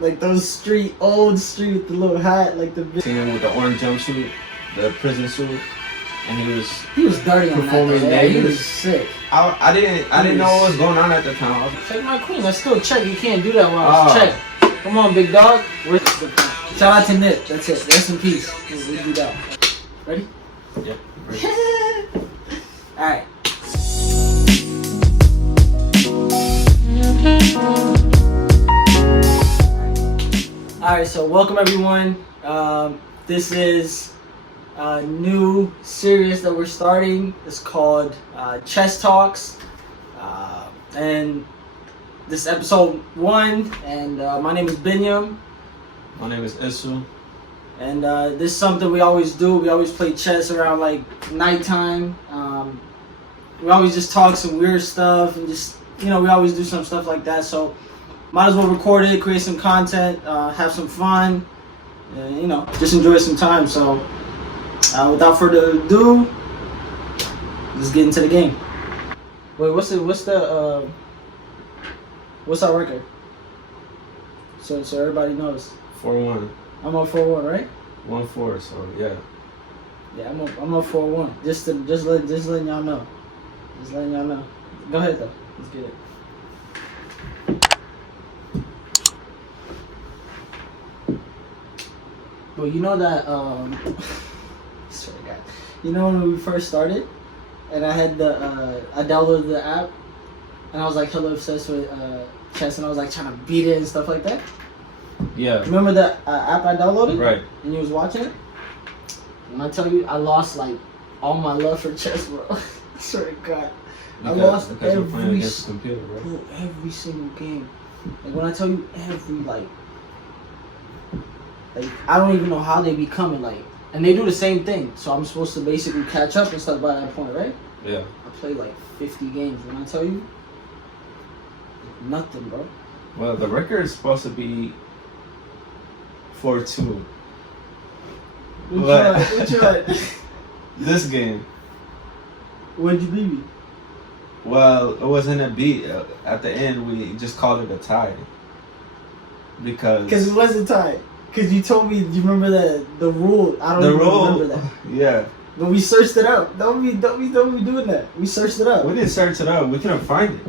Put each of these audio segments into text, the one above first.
Like those old street with the little hat, like the. Seen him with the orange jumpsuit, the prison suit, and he was dirty on performing that. Yeah, he was sick. I didn't know what was going on at the time. Check my queen. I still check. You can't do that while I was check. Come on, big dog. Shout out to Nip. That's it. Rest in peace. We do that. Ready? Yep. All right. Alright, so welcome everyone. This is a new series that we're starting. It's called Chess Talks. And this is episode 1. And my name is Binyam. My name is Isu. And this is something we always do. We always play chess around like nighttime. We always just talk some weird stuff and just, we always do some stuff like that. So might as well record it, create some content, have some fun, and, just enjoy some time. So, without further ado, let's get into the game. Wait, what's our record? So everybody knows. 4-1. I'm up 4-1, right? 1-4. So yeah. Yeah, I'm up 4-1. Just letting y'all know. Just letting y'all know. Go ahead though. Let's get it. But you know that, sorry God. You know when we first started, and I had I downloaded the app, and I was like hella obsessed with chess, and I was like trying to beat it and stuff like that? Yeah. Remember the app I downloaded? Right. And you was watching it? When I tell you, I lost like all my love for chess, bro. I swear to God. I lost every computer, bro. Every single game. Like when I tell you like I don't even know how they be coming, and they do the same thing. So I'm supposed to basically catch up and stuff by that point, right? Yeah. I played like 50 games. When I tell you, nothing, bro. Well, the record is supposed to be 4-2. Which one? This game. What'd you beat me? Well, it wasn't a beat. At the end, we just called it a tie. Because it wasn't tied. Because you told me, you remember the rule? I don't remember that. Yeah. But we searched it up. Don't be doing that. We searched it up. We didn't search it up. We couldn't find it.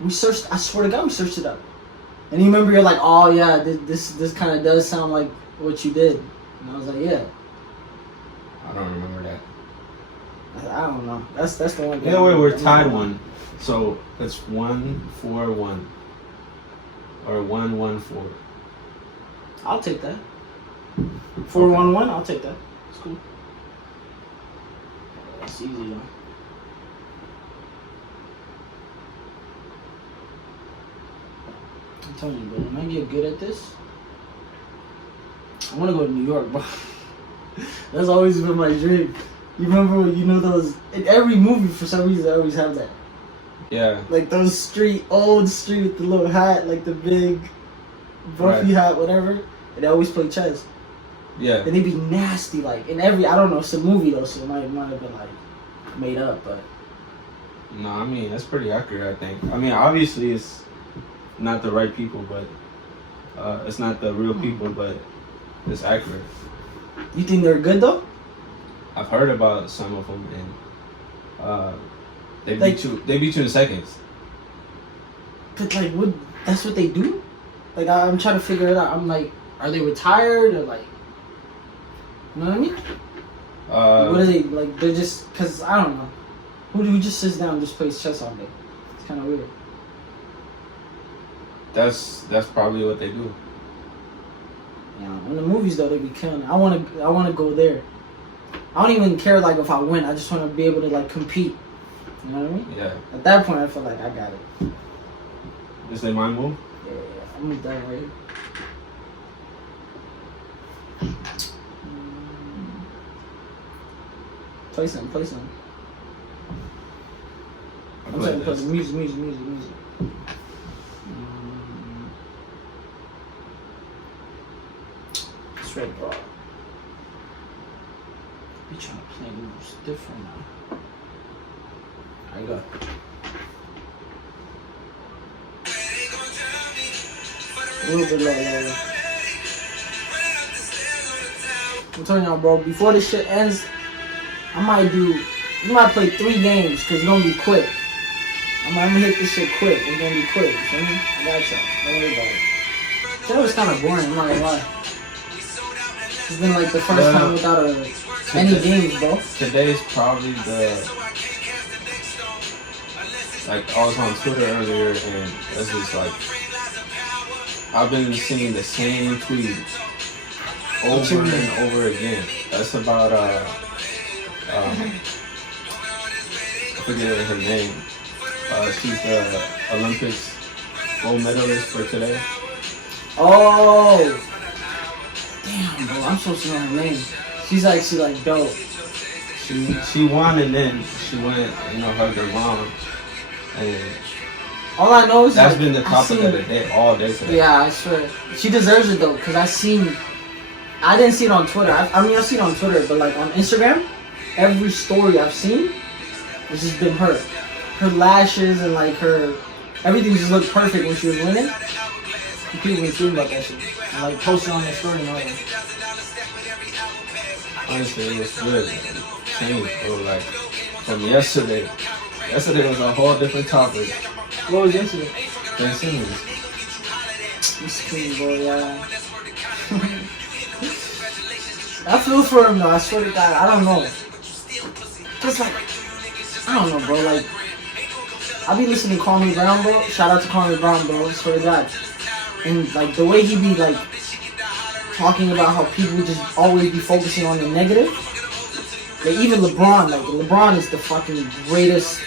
We searched. I swear to God, we searched it up. And you remember, you're like, oh yeah, this kind of does sound like what you did. And I was like, yeah. I don't remember that. I don't know. That's the one. Either way, we're tied 1. So it's 1-4-1. Or 1-1-4. I'll take that. 4-1-1. I'll take that. It's cool. That's easy though. I'm telling you, bro. When I get good at this, I want to go to New York, bro. That's always been my dream. You remember, those in every movie for some reason they always have that. Yeah. Like those old street with the little hat, like the big buffy hat, whatever. And they always play chess. Yeah. And they be nasty, in every, I don't know, it's a movie though, so it might have been made up, but. No, I mean, that's pretty accurate, I think. I mean, obviously it's not the right people, but it's not the real people, but it's accurate. You think they're good though? I've heard about some of them, and they beat you in seconds. But that's what they do? I'm trying to figure it out. I'm like, are they retired or you know what I mean? What are they They're just, cause I don't know. Who just sits down and just plays chess all day? It's kind of weird. That's probably what they do. Yeah, in the movies though, they be killing it. I wanna go there. I don't even care if I win. I just want to be able to compete. You know what I mean? Yeah. At that point, I feel like I got it. Is they mind move? Yeah. I'm gonna die right here. Play something. I'm saying play music. Straight bro. Be trying to play moves different now. There you go. little bit low. I'm telling y'all, bro, before this shit ends, we might play 3 games, because it's going to be quick. I'm gonna hit this shit quick. It's going to be quick, you feel me? I got y'all. Don't worry about it. Today was kind of boring, I'm not gonna lie. It's been like the first time without any games, bro. Today's probably like, I was on Twitter earlier, and it's just like, I've been seeing the same tweet over and over again. That's about, I forget her name. She's the Olympics gold medalist for today. Oh! Damn, bro, I'm supposed to know her name. She's like dope. She won, and then she went, hugged her mom. And all I know is that's been the topic of the day all day today. Yeah, I swear. She deserves it though, because I didn't see it on Twitter. I've seen it on Twitter, but like on Instagram, every story I've seen, it's just been her. Her lashes and like everything just looked perfect when she was winning. And people been tweeting about that shit. And like posting on their story and all that. Honestly, it was good. It changed, bro. Like, from yesterday. Yesterday was a whole different topic. What was yesterday? Ben Simmons. He's clean, bro, yeah. I feel for him though, I swear to God, I don't know. Just like, I don't know, bro, like, I be listening to Kwame Brown, bro. Shout out to Kwame Brown, bro, I swear to God. And like, the way he be like, talking about how people just always be focusing on the negative. Like, even LeBron is the fucking greatest,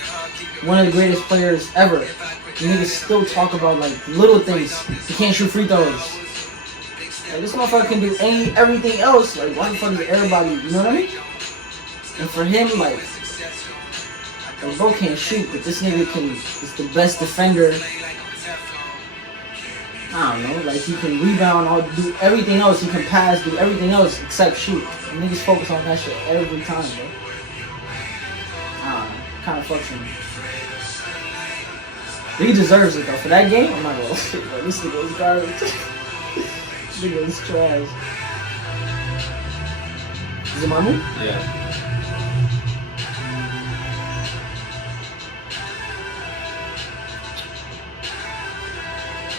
one of the greatest players ever. And niggas still talk about like little things. He can't shoot free throws. Like, this motherfucker can do everything else. Like, why the fuck is everybody, you know what I mean? And for him, like bro can't shoot, but this nigga is the best defender. I don't know, like he can rebound or do everything else. He can pass, do everything else except shoot. And niggas focus on that shit every time, bro. I don't know, kind of fucks with me. He deserves it though. For that game, I'm not gonna shit, bro. This nigga is garbage. This nigga is trash. Is it my move? Yeah.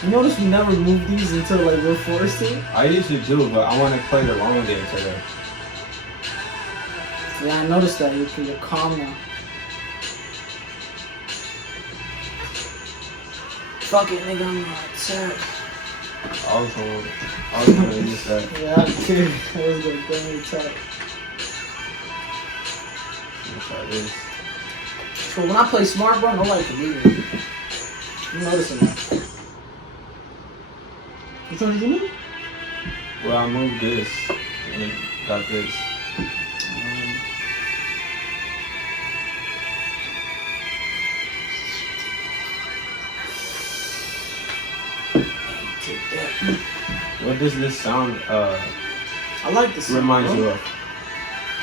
You notice we never move these until like we're forced to? I usually do, but I want to play the long game today. Yeah, I noticed that. You're calm now. Fuck it, nigga, I'm not sad. I was gonna use that. Yeah, I'm kidding. I was gonna go and talk. Try this. So when I play smart, bro, nobody can beat me. I'm noticing that. Which one did you move? Well, I moved this and got this. What does this sound I like this. reminds you of?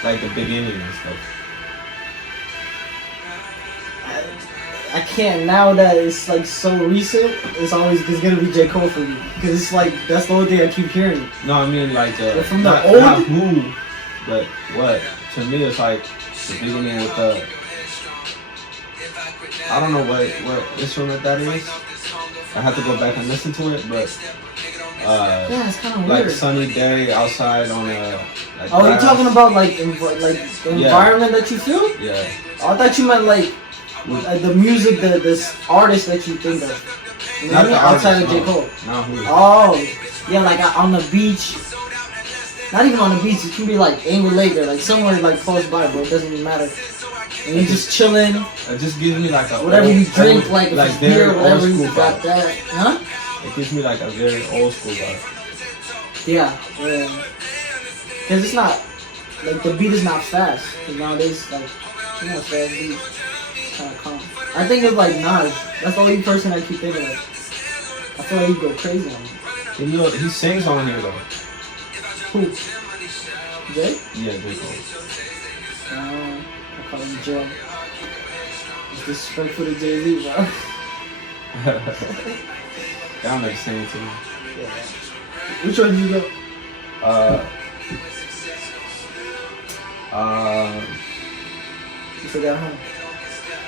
Like the beginning and stuff. I can't, now that it's like so recent, it's gonna be J. Cole for me. Because it's like, that's the only thing I keep hearing. No, I mean like from not, the old? not who, but what? To me it's like the beginning with the, I don't know what instrument that is. I have to go back and listen to it, but yeah, it's kind of like weird. sunny day outside on a like Oh, grass. you're talking about like the environment that you feel? Yeah. Oh, I thought you meant like the music, this artist that you think of. You know what I mean? Outside of J. Cole. Not who. Oh, yeah, like on the beach. Not even on the beach. It can be like Angry Lake or like somewhere like close by, bro. It doesn't even matter. And you're just chilling. It just gives me like a whatever old, you drink, old, like if it's very beer, whatever old you school got vibe. that, huh? It gives me like a very old school vibe. Yeah. Because it's not like the beat is not fast. Because nowadays, like, you know, fast beat. Kind of calm. I think it's like Nas. That's the only person I keep thinking of. I feel like he'd go crazy on me. You know, he sings on here though. Who? Jay? Yeah, J. Cole. I call him Joe. It's disrespectful to Jay-Z, bro. Down at the same team. Yeah. Which one did you go? You forgot, huh?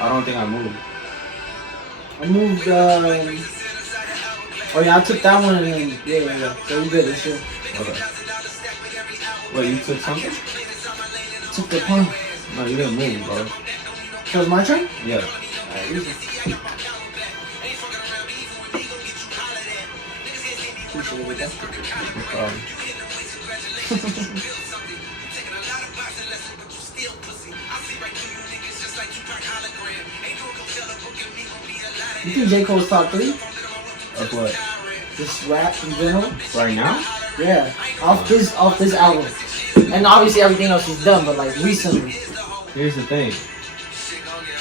I don't think I moved. I moved, oh yeah, I took that one and then, yeah. So you good this year. Okay. Wait, you took something? Took the pump. No, you didn't move, bro. So it's my turn? Yeah. Alright, easy. Appreciate it, No problem. You think J. Cole's top 3? Of what? Just rap in general? Right now? Yeah. Off this album. And obviously everything else he's done, but like recently. Here's the thing.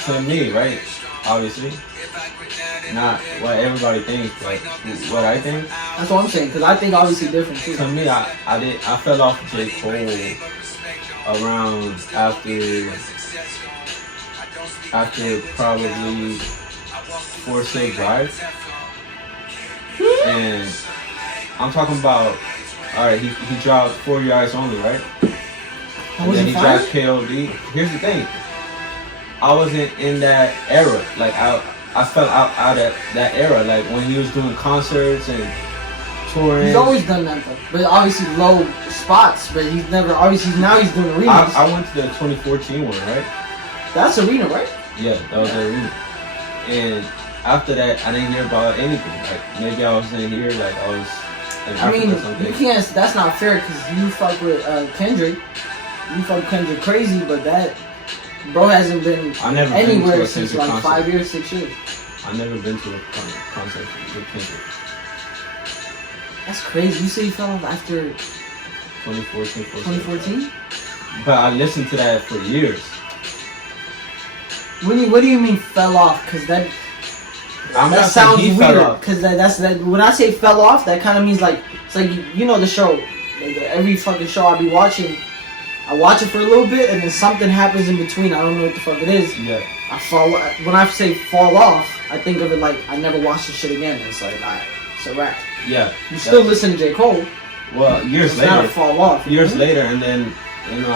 To me, right? Obviously. Not what everybody thinks, like what I think. That's what I'm saying, because I think obviously different too. To me, I fell off J. Cole around after probably 4 State Drive. And I'm talking about, alright, he dropped 4 Yards Only, right? And then he dropped KOD. Here's the thing. I wasn't in that era. Like I fell out of that era. Like when he was doing concerts and touring. He's always done that though. But obviously low spots, but he's never, obviously now he's doing arenas. I went to the 2014 one, right? That's arena, right? Yeah, that was the arena. And after that, I didn't hear about anything. Like maybe I was in here, like I was in Africa or something. You can't. That's not fair because you fuck with Kendrick. You fuck Kendrick crazy, but that bro hasn't been anywhere since like 5 years, 6 years. I've never been to a concert with Kendrick. That's crazy. You say you fell off after 2014? But I listened to that for years. What do you mean fell off? Because that sounds weird. Because that's when I say fell off, that kind of means like it's like you know the show. Like every fucking show I be watching, I watch it for a little bit and then something happens in between. I don't know what the fuck it is. Yeah. When I say fall off, I think of it like I never watched this shit again. It's like alright, it's a wrap. Yeah. You still listen to J. Cole. Well, years later. Not a fall off. Years later, and then you know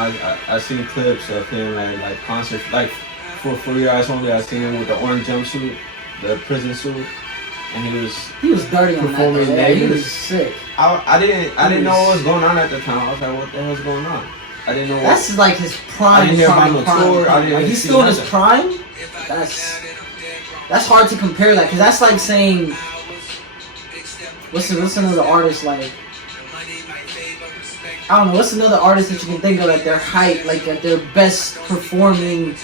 I seen clips of him at like concerts like for 4 Yards Only. I seen him with the orange jumpsuit, the prison suit, and he was dirty on that. Yeah, he was sick. I didn't know what was going on at the time. I was like, what the hell's going on? I didn't know. That's like his prime. I didn't hear about no tour. Like he's still in his prime. That's hard to compare that because that's like saying what's another artist like. I don't know. What's another artist that you can think of at their height, like at their best performing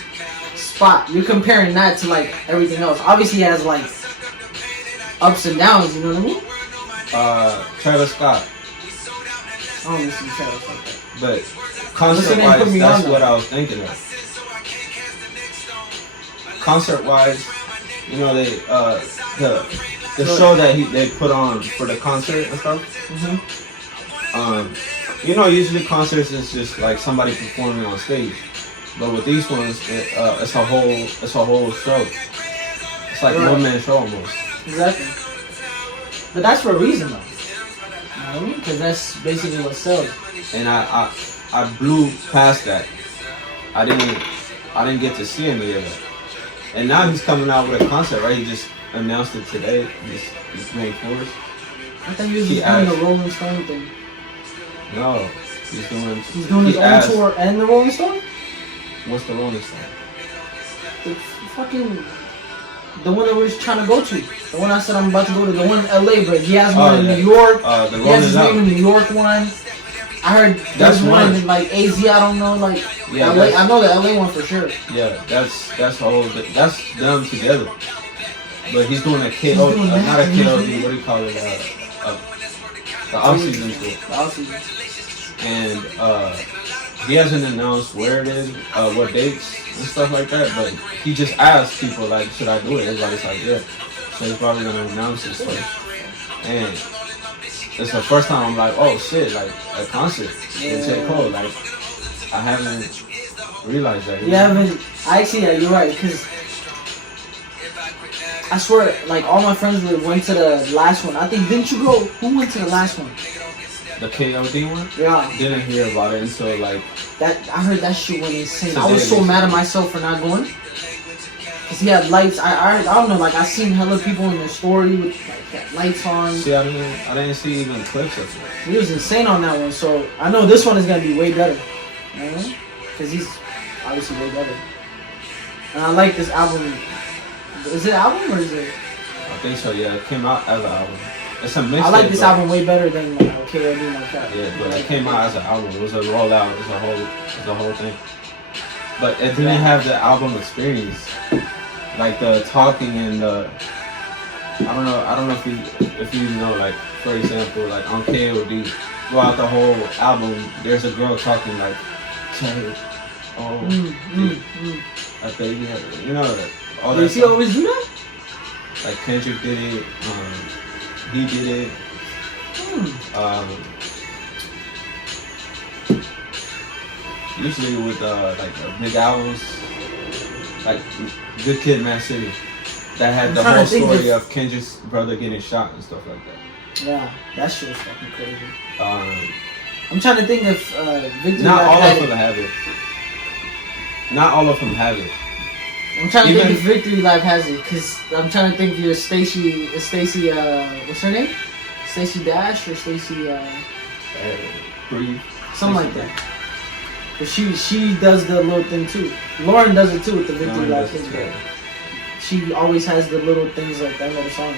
spot? You're comparing that to like everything else. Obviously, he has like ups and downs. You know what I mean? Travis Scott. I don't listen to Travis like that. But concert-wise, that's what I was thinking of. Concert-wise, you know they the show that they put on for the concert and stuff. Mm-hmm. You know, usually concerts is just like somebody performing on stage, but with these ones, it's a whole show. It's like a one-man show almost. Exactly. But that's for a reason though. You know what I mean? Because that's basically what sells. And I blew past that. I didn't get to see any of it. And now he's coming out with a concert, right? He just announced it today. He's doing tours. I think he was just doing the Rolling Stone thing. No, he's doing his own tour and the Rolling Stone? What's the Rolling Stone? The fucking the one that we're trying to go to. The one I said I'm about to go to. The one in LA, but he has one in New York. He has his name in New York one. I heard there's one in like AZ, I don't know, like LA. I know the LA one for sure. Yeah, that's them together. But he's doing a KO, not a KOD, what do you call it? The off-season tour. The off-season. And he hasn't announced where it is, what dates and stuff like that, but he just asked people like, should I do it? Everybody's like, yeah. So he's probably gonna announce it first. And it's the first time I'm like, oh shit, like a concert with J. Cole. Like I haven't realized that. You haven't. Actually, yeah, you're right. Cause I swear, like all my friends went to the last one. I think didn't you go? Who went to the last one? The KOD one? Yeah. Didn't hear about it until like That I heard that shit went insane. Today I was so they- mad at myself for not going. Cause he had lights. I don't know. Like I seen hella people in their story with like had lights on. see I didn't see even clips of it. He was insane on that one. So I know this one is gonna be way better. You know? Cause he's obviously way better. And I like this album. Is it album or is it? I think so, yeah. It came out as an album. It's a mixtape. I like this but- album way better than KOD like that. Yeah, but it came out as an album. It was a rollout. It was a whole thing. But it didn't have the album experience, like the talking and the. I don't know if you know, like for example, like on KOD, throughout the whole album, there's a girl talking like, "Cherry, I think you know that all that. Does he stuff. always do that? Like Kendrick did it. He did it. Usually with like big albums, like Good Kid, Mad City, that had I'm the trying whole to think story if- of Kendrick's brother getting shot and stuff like that. Yeah, that shit was fucking crazy. Um, I'm trying to think if Victory not Lap all had of it. them have it. Not all of them have it. I'm trying to Even- think if Victory Lap has it, cause I'm trying to think if you're Stacy, what's her name? Stacy Dash or Stacy, Breathe. something like that. But she does the little thing too. Lauren does it too with the Victory Lauren Lap does it thing. too. She always has the little things like that little song.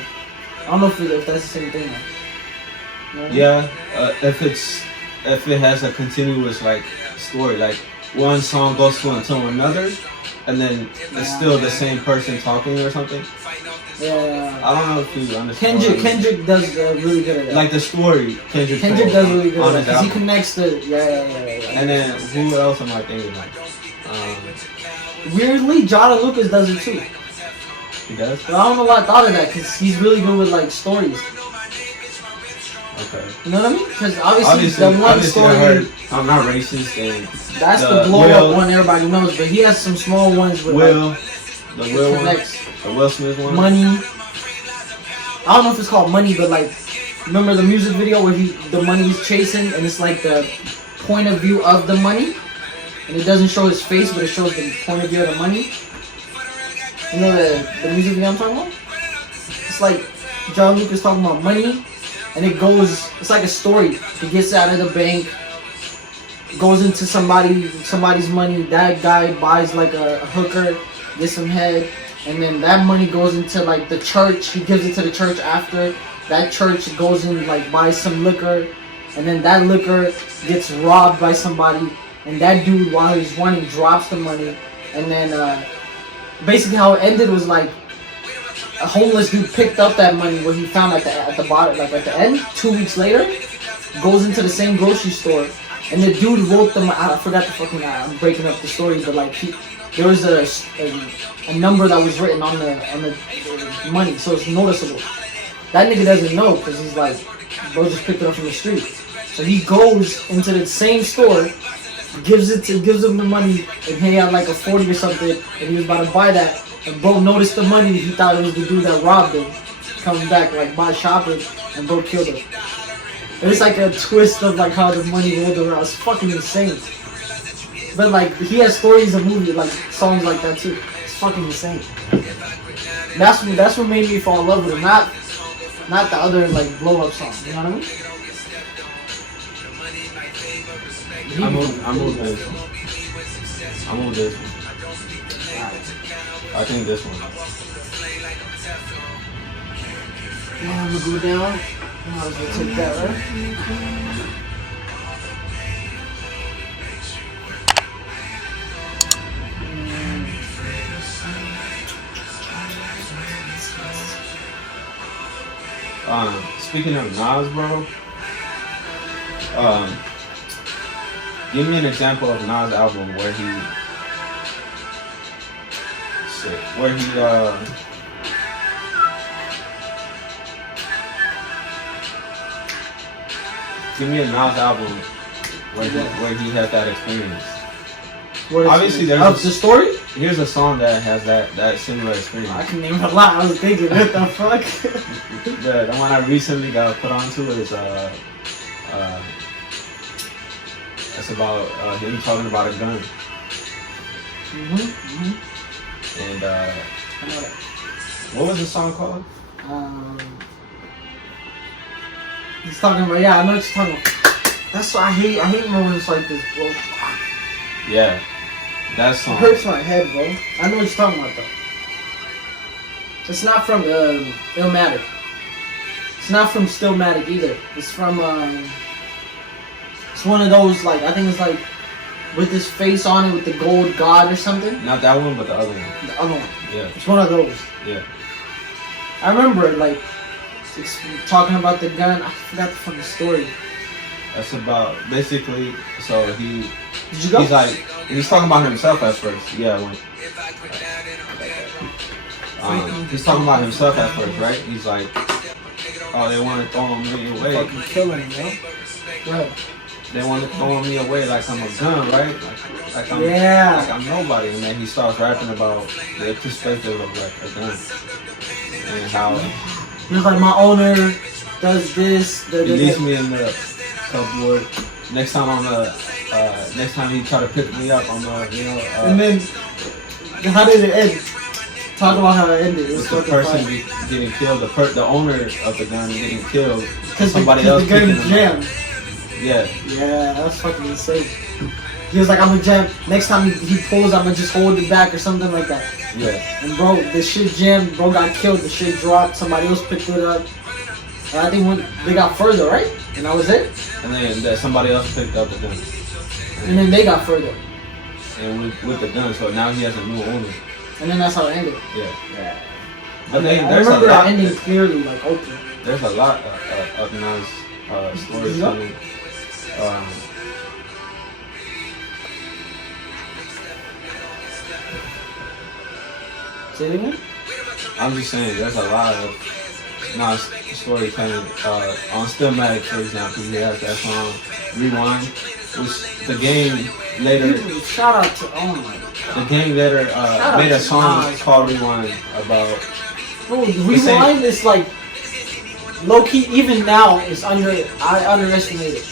I don't know if that's the same thing. Though. You know? Yeah, if it has a continuous like story, like one song goes to another, and then it's still the same person talking or something. Yeah. I don't know if you understand. Kendrick does really good at that. Like the story, Kendrick Kendrick does really good on at his that. 'Cause he album. connects the And then who else am I thinking like? Weirdly, John Lucas does it too. He does. But I don't know why I thought of that because he's really good with like stories. Okay. You know what I mean? Because obviously the one Obviously, I story heard I'm not racist and that's the the blow Will- up one everybody knows, but he has some small ones with Will, like, the Will one, connects the Will Smith one. money. I don't know if it's called Money, but like remember the music video where the money he's chasing and it's like the point of view of the money, and it doesn't show his face, but it shows the point of view of the money. You know the music video I'm talking about? It's like John Lucas talking about money, and it's like a story. He gets out of the bank, goes into somebody's money. That guy buys like a hooker, gets some head, and then that money goes into like the church. He gives it to the church after. That church goes in like buys some liquor, and then that liquor gets robbed by somebody, and that dude while he's running drops the money, and then basically how it ended was like a homeless dude picked up that money what he found at the bottom, like at the end. 2 weeks later, goes into the same grocery store, and the dude wrote them. I forgot the fucking. I'm breaking up the story, but like there was a number that was written on the money, so it's noticeable. That nigga doesn't know because he's like, bro just picked it up from the street. So he goes into the same store, gives him the money, and he had like a 40 or something, and he was about to buy that. And bro noticed the money, he thought it was the dude that robbed him. Comes back like by shopping, and bro killed him. It was like a twist of like how the money rolled around. It's fucking insane. But like he has stories of movies like songs like that too. It's fucking insane. That's what made me fall in love with him. Not the other like blow up songs. You know what I mean? I moved this one. I moved this one. I think this one. Yeah, I'm gonna go down. I was gonna take that, right? Speaking of Nas, bro, give me an example of Nas' album where he give me a Nas album where he had that experience. What is Obviously, it? there's Of the story? here's a song that has that similar I experience. can name a lot. I was thinking, what the fuck? The one I recently got put onto is it's about him talking about a gun, and I know that. what was the song called? He's talking about, yeah, I know what you're talking about. That's why I hate moments like this, bro. Yeah, that It song. hurts my head, bro. I know what you're talking about, though. It's not from Illmatic. It's not from Stillmatic either. It's from, it's one of those, like, I think it's like, with his face on it with the gold god or something. Not that one, but the other one. The other one. Yeah, It's one of those. yeah. I remember, like, talking about the gun. I forgot the fucking story. That's about basically. So Did you go? he's like he's talking about himself at first. Yeah, he's talking about himself at first, right? He's like, oh, they want to throw me away. Fucking killing him, bro. Go ahead. They want to throw me away like I'm a gun, right? Like I'm Yeah. like I'm nobody. And then he starts rapping about the perspective of like a gun and how He was like, my owner does this. he leaves me in the cupboard. Next time he try to pick me up, I'm and then, how did it end? Talk about how it ended. It was with the fucking person fire. getting killed, the owner of the gun getting killed, Because somebody the else gun picking him up. jammed. Yeah, Yeah, that's fucking insane. He was like, I'm gonna jam. Next time he pulls, I'm gonna just hold it back or something like that. yeah, And bro, the shit jammed. Bro got killed. The shit dropped. Somebody else picked it up. And I think they got further, right? And that was it. and then somebody else picked up the gun, And then they got further. and with the gun, so now he has a new owner. And then that's how it ended. Yeah, Yeah. but I there's a remember lot. it ending clearly, like open. There's a lot of nice stories. Yeah. Coming. Say it again? I'm just saying, there's a lot of nice storytelling. On Stillmatic, for example, he has that song Rewind, which the game later. People, shout out to, oh my god. The gang later out made a to song Nas. called Rewind about. Bro, Rewind is like, low key, even now, I underestimate it.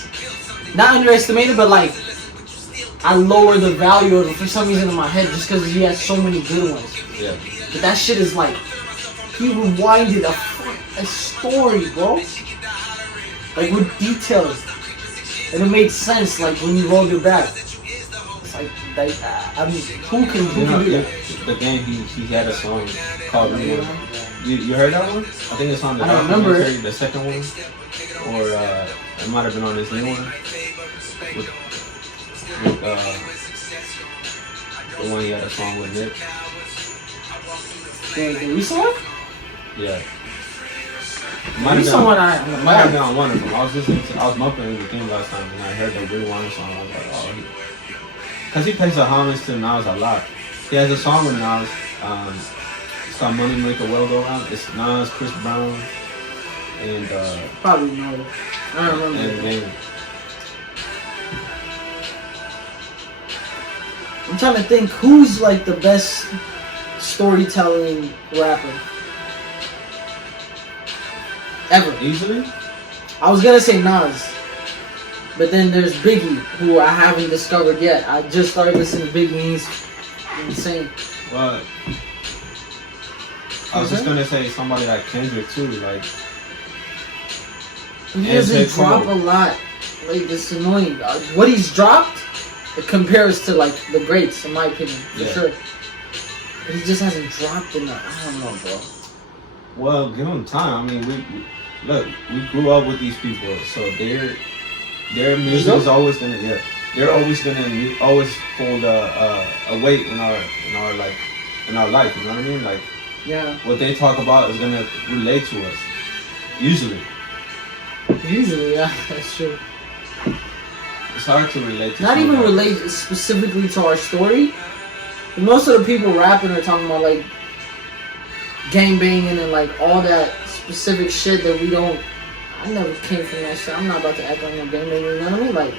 Not underestimated, but like, I lower the value of it for some reason in my head just because he has so many good ones. Yeah. But that shit is like, he rewinded a story, bro. Like with details. And it made sense, like when you rolled it back. It's like I mean, who can do that? The game he had a song called Rewind. You heard that one? I think it's on the I don't remember documentary, the second one, or it might have been on this new one. With the one he had a song with Nick. The recent one? Yeah. The recent one Might have been on one of them. I was bumping the game last time and I heard the Rewind song. I was like, oh, because he pays a homage to Nas a lot. He has a song with Nas. It's called Money Make the World Go Round. It's Nas, Chris Brown, and Probably no. I don't remember. and Game. I'm trying to think who's like the best storytelling rapper ever. Easily? I was gonna say Nas, but then there's Biggie, who I haven't discovered yet. I just started listening to Biggie, and he's insane. Well, I was just gonna say somebody like Kendrick too, like. He And doesn't J. drop Cole. a lot. Like, it's annoying. What he's dropped, it compares to like the greats, in my opinion, for Yeah. sure. But he just hasn't dropped enough. I don't know, bro. Well, give them time. I mean, we grew up with these people, so their music is always gonna they're always gonna always hold a weight in our life. You know what I mean? Like Yeah. what they talk about is gonna relate to us. Usually, Usually, yeah, that's true. it's hard to relate to. Not even somebody. relate specifically to our story. Most of the people rapping are talking about like gang banging and like all that specific shit that we don't. I never came from that shit. I'm not about to act like no gang banger. You know what I mean? Like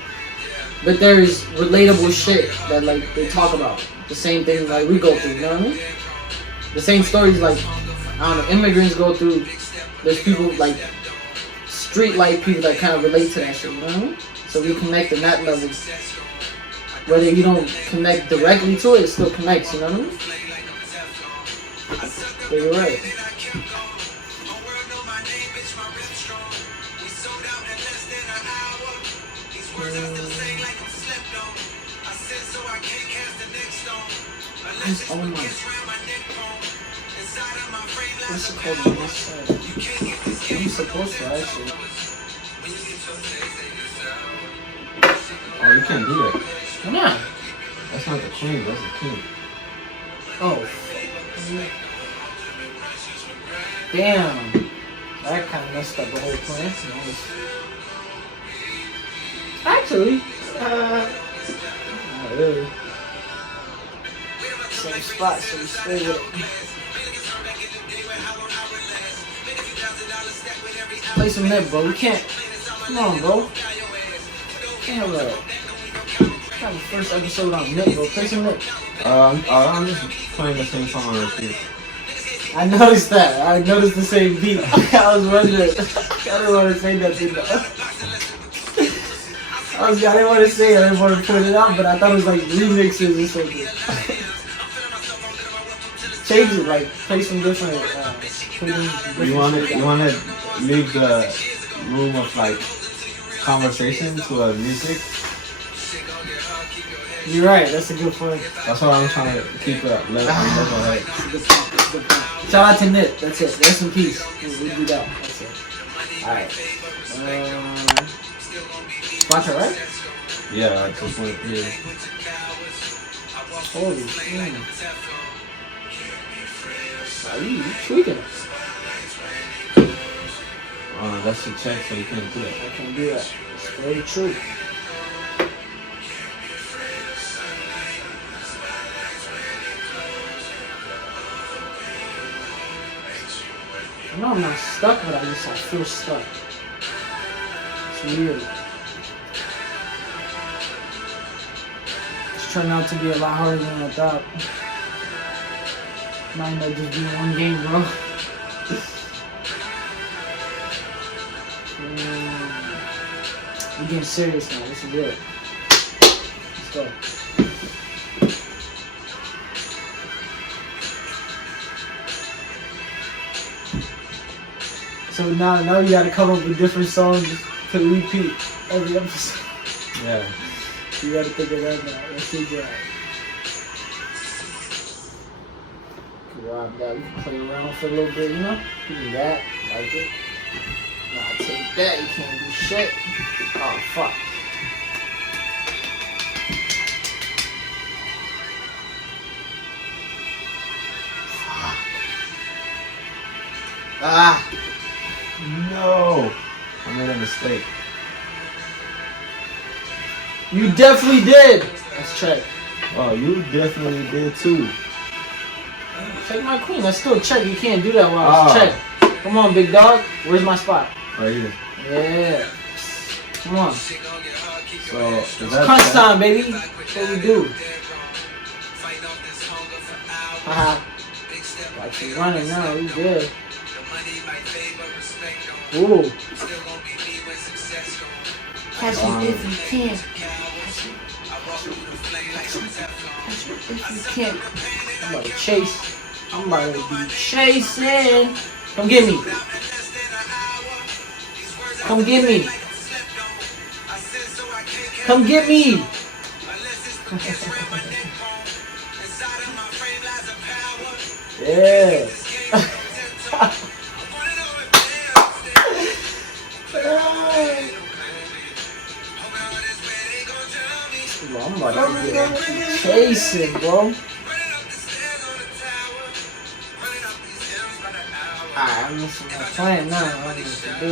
but there's relatable shit that like they talk about. The same thing like we go through, you know what I mean? The same stories like I don't know, immigrants go through. There's people like street life people that kind of relate to that shit, you know what I mean? So we connect in that level. Whether you don't connect directly to it, it still connects, you know what I mean? But you're right. Oh my. What's it called on this side? I'm supposed to actually. Oh, you can't do that. Why not? That's not the queen. That's the king. Oh. Damn. That kind of messed up the whole plan. Actually, not really. Same spot, so we stay with it. Play some net, bro. We can't. Come on, bro. Can't have a first episode on net, bro. Play some net. I'm just playing the same song on repeat. I noticed that. I noticed the same beat. I was wondering. I didn't want to say that thing though. I didn't want to say it. I didn't want to put it out, but I thought it was like remixes or something. Change it, like play some different. You wanna leave the room of like conversation to a music? You're right. That's a good point. That's what I'm trying to keep it up. Level head. That's a good point. That's a good point. Shout out to Nip. That's it. Rest in peace. We'll do that. That's it. Alright. Watch it, right? Yeah, I just went here. Holy shit. Are you tweaking? That's your check, so you can't do that. I can't do that. It's very true. I know I'm not stuck, but I feel stuck. It's weird. It's turned out to be a lot harder than I thought. Might not just be one game, bro. We're getting serious now. This is it. Let's go. So now you gotta come up with different songs to repeat every episode. Yeah. You gotta think of that now. That's your job. Rob that. You can play around for a little bit, you know? Give me that. Like it. Nah, take that. You can't do shit. Oh, fuck. Ah! No! I made a mistake. You definitely did! Let's check. Oh, you definitely did too. Check my queen. That's still a check. You can't do that while I was check. Come on, big dog. Where's my spot? Right here. Yeah. Come on. So, is It's that crunch time, baby. That's what we do. Haha. Got you running now. We good. Ooh. Catch me if you can. If you can. I'm about to chase. I'm about to be chasing. Come get me. Come get me. Come get me. Yeah. I'm about to get chasing, bro. Alright, I'm missing my plan now. I don't know what to do.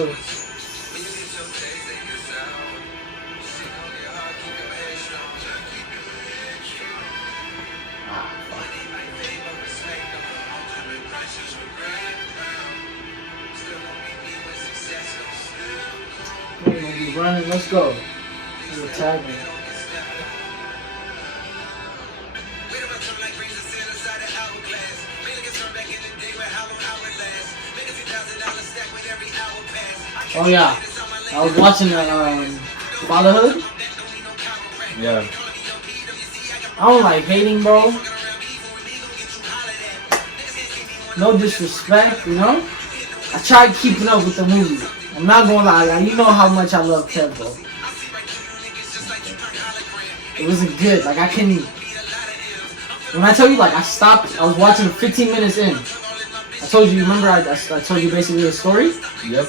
We're gonna be running. Let's go. We're tagging. Oh yeah, I was watching Fatherhood. Yeah. I don't like hating, bro. No disrespect, you know. I tried keeping up with the movie. I'm not gonna lie, like, you know how much I love Kev, bro. It wasn't good. Like I couldn't even. When I tell you, like I stopped. I was watching 15 minutes in. I told you. Remember, I told you basically the story. Yep.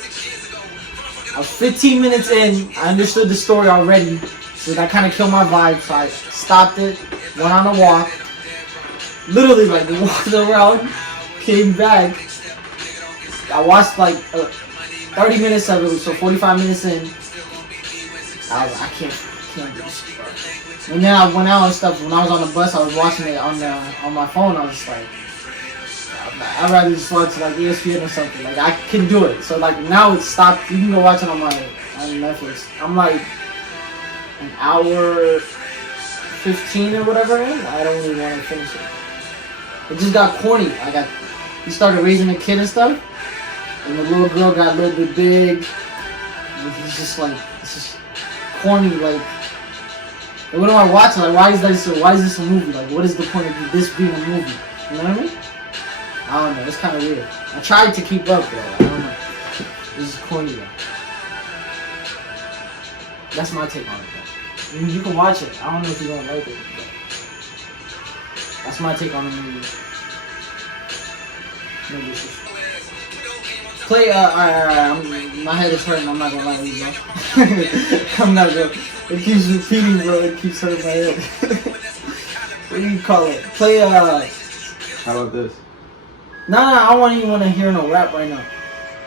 I was 15 minutes in. I understood the story already, so that kind of killed my vibe. So I stopped it, went on a walk. Literally, like walked around, came back. I watched like 30 minutes of it, so 45 minutes in. I was like, I can't do this shit, bro. And then I went out and stuff. When I was on the bus, I was watching it on my phone. I was just like, I'd rather just watch like ESPN or something. Like I can do it. So like now it's stopped. You can go watch it on Netflix. I'm like an hour 15 or whatever in. I don't really want to finish it. It just got corny. He started raising a kid and stuff, and the little girl got a little bit big. And he's just like, it's just corny. Like, what am I watching? Like, why is this a movie? Like, what is the point of this being a movie? You know what I mean? I don't know. It's kind of weird. I tried to keep up, but I don't know. This is corny, though. That's my take on it, though. You can watch it. I don't know if you don't like it, but that's my take on the movie. Maybe it's just... Play, alright, my head is hurting, I'm not gonna lie to you, bro. I'm not gonna... It keeps repeating, bro, it keeps hurting my head. What do you call it? Play, How about this? Nah, I don't even want to hear no rap right now.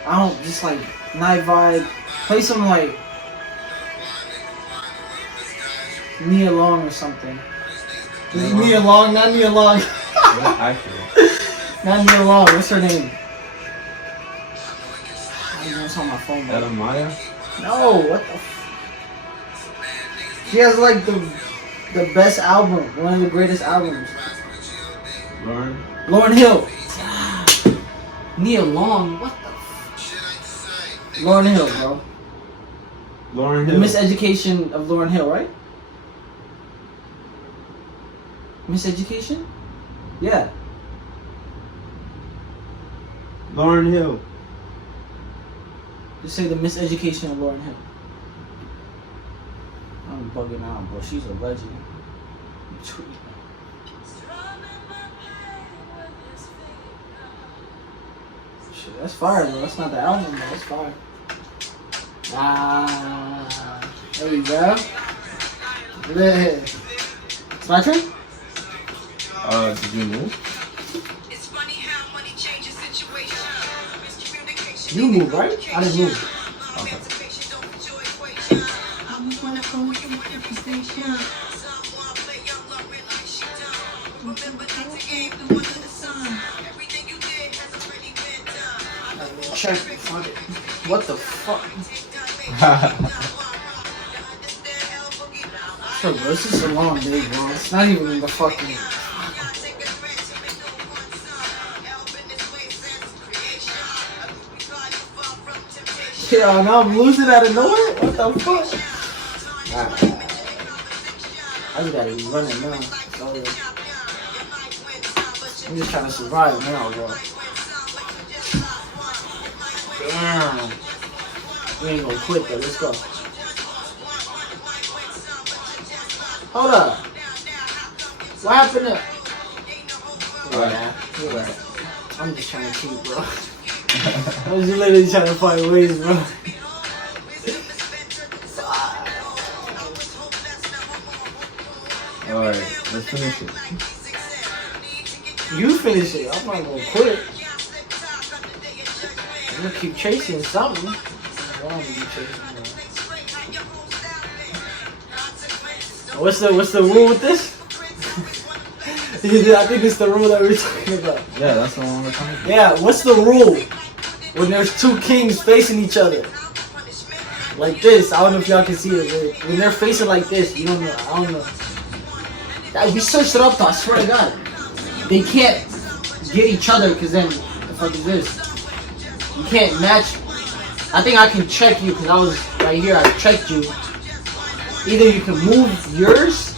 I don't, just like, night vibe. Play some like... Nia Long or something. Nia Long, not Nia Long. I feel. Not Nia Long, what's her name? I don't know, it's on my phone, bro. Ella Maya? No, what the She has like the best album, one of the greatest albums. Lauryn Hill. Nia Long, what the Lauryn Hill, bro. Lauryn The Hill. Miseducation of Lauryn Hill, right? Miseducation? Yeah. Lauryn Hill. Just say the Miseducation of Lauryn Hill. I'm bugging out, bro. She's a legend. Shit, that's fire, bro. That's not the album, bro. That's fire. There you go. Yeah. It's my turn? Did you move? You move, right? I didn't move. Okay. Check. What the fuck? Sure, bro. This is a long day, bro. It's not even the fucking... Yeah, now I'm losing out of nowhere? What the fuck? Alright. I just gotta be running now. So, I'm just trying to survive now, bro. Damn. We ain't gonna quit though, let's go. Hold up. What happened to... You're right. I'm just trying to keep, bro. I was just literally trying to find ways, bro. Alright, let's finish it. You finish it. I'm not gonna quit. I'm gonna keep chasing something. Why am I keep chasing, bro? What's the rule with this? I think it's the rule that we're talking about. Yeah, that's the one we're talking about. Yeah, what's the rule when there's two kings facing each other? Like this. I don't know if y'all can see it, but when they're facing like this, you don't know. I don't know. We searched it up though, I swear to God. They can't get each other because then, the fuck is this? You can't match. I I think I can check you because I was right here. I checked you. Either you can move yours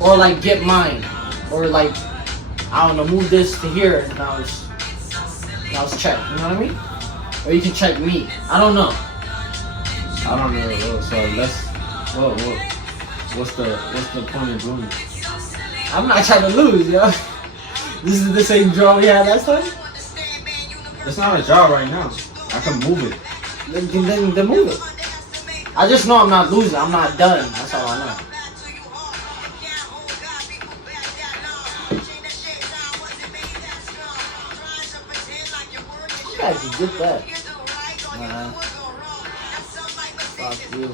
or like get mine, or like I don't know, move this to here and I was checked. You know what I mean? Or you can check me. I don't know. I don't know. So let's. What's the point of doing it? I'm not trying to lose, yo. This is the same draw we had last time. It's not a job right now. I can move it. Then move it. I just know I'm not losing. I'm not done. That's all I know. You guys can get that. Nah. Fuck you.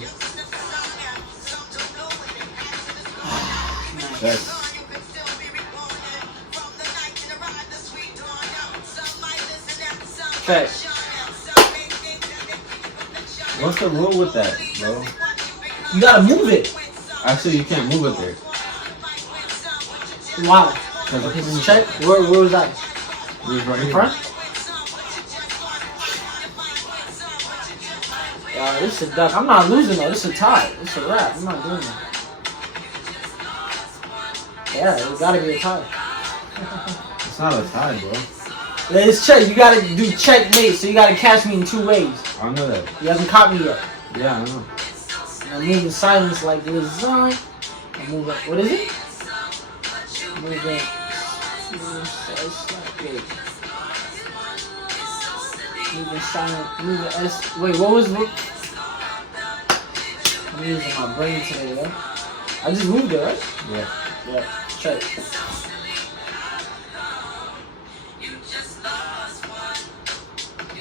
Check. Check. What's the rule with that, bro? You gotta move it. Actually, you can't move it there. Why? Because Okay, just check. Where was I? it was right In here. front? This is a duck. I'm not losing though. This is a tie. This is a wrap. I'm not doing that. Yeah, it gotta be a tie. It's not a tie, bro. It's check. You gotta do checkmate, so you gotta catch me in two ways. I know that. You haven't caught me yet. Yeah, I know. I'm moving silence like lasagna. I'm moving. What is it? Moving. Moving silent. Moving S. Wait, what was? I'm using my brain today, yo. I just moved it, right? Yeah. Yeah. Check.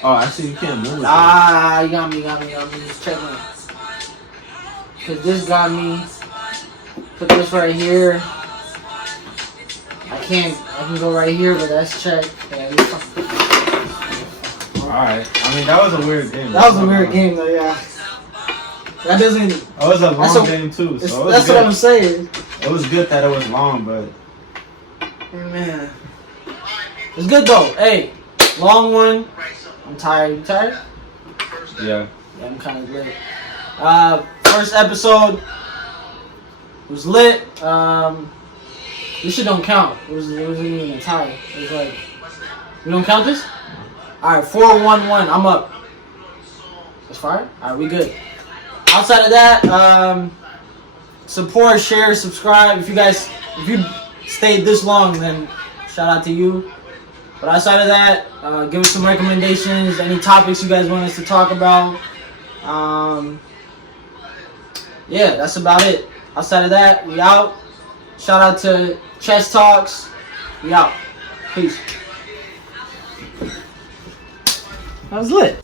Oh, actually, you can't move it. Ah, you got me. Just check me. Cause this got me. Put this right here. I can go right here, but that's check. Yeah, Alright. I mean, that was a weird game. that was a weird game, though. Yeah. That doesn't. It was a long game too. So it was That's good. what I'm saying. It was good that it was long, but Man, it's good though. Hey, long one. I'm tired. You tired? yeah. Yeah, I'm kind of lit. First episode was lit. This shit don't count. It wasn't even a tie. It was like, we don't count this? Alright, 4-1-1. I'm up. That's fire? Alright, we good. Outside of that, support, share, subscribe. If you stayed this long, then shout out to you. But outside of that, give us some recommendations, any topics you guys want us to talk about. Yeah, that's about it. Outside of that, we out. Shout out to Chess Talks. We out. Peace. That was lit.